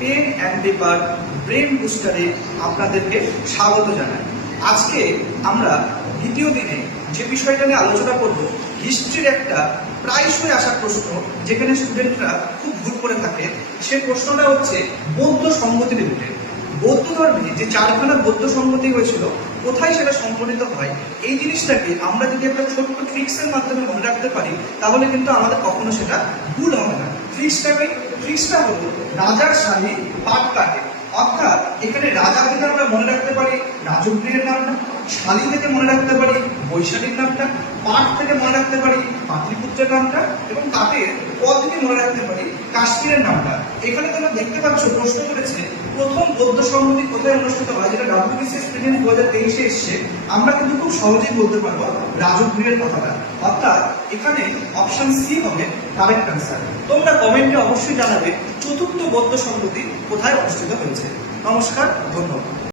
Pen and paper brain বুস্টারে আপনাদেরকে স্বাগত জানাই। আজকে আমরা দ্বিতীয় দিনে যে বিষয়টা নিয়ে আলোচনা করব, হিস্ট্রির একটা প্রায়শই আসা প্রশ্ন, যেখানে স্টুডেন্টরা খুব ভুল করে থাকে। সে প্রশ্নটা হচ্ছে বৌদ্ধ সংগতি রিলেটেড। বৌদ্ধ ধর্মে যে চারখানা বৌদ্ধ সংগতি হয়েছিল, কোথায় সেটা সংগঠিত হয়, এই জিনিসটাকে আমরা যদি একটা ছোট্ট ট্রিক্সের মাধ্যমে মনে রাখতে পারি, তাহলে কিন্তু আমাদের কখনো সেটা ভুল হবে না। ট্রিক্সটা হলো রাজার শাহী পাটকাঠে। অর্থাৎ এখানে রাজা থেকে আমরা মনে রাখতে পারি রাজগৃহের নামটা, শালী থেকে মনে রাখতে পারি বৈশালীর নামটা, পাট থেকে মনে রাখতে পারি পাটলিপুত্রের নামটা, এবং কাঠের পদ থেকে মনে রাখতে পারি কাশ্মীরের নামটা। এখানে তোমরা দেখতে পাচ্ছ প্রশ্ন করেছে প্রথম বৌদ্ধ সংগতি কোথায় অনুষ্ঠিত হয়, যেটা WBCS প্রিলিমস 2023-এ এসছে। আমরা কিন্তু খুব সহজেই বলতে পারবো রাজগৃহের কথাটা। অর্থাৎ এখানে অপশন সি হবে কারেক্ট অ্যান্সার। তোমরা কমেন্টে অবশ্যই জানাবে চতুর্থ বৌদ্ধ সংগতি কোথায় অনুষ্ঠিত হয়েছে। নমস্কার, ধন্যবাদ।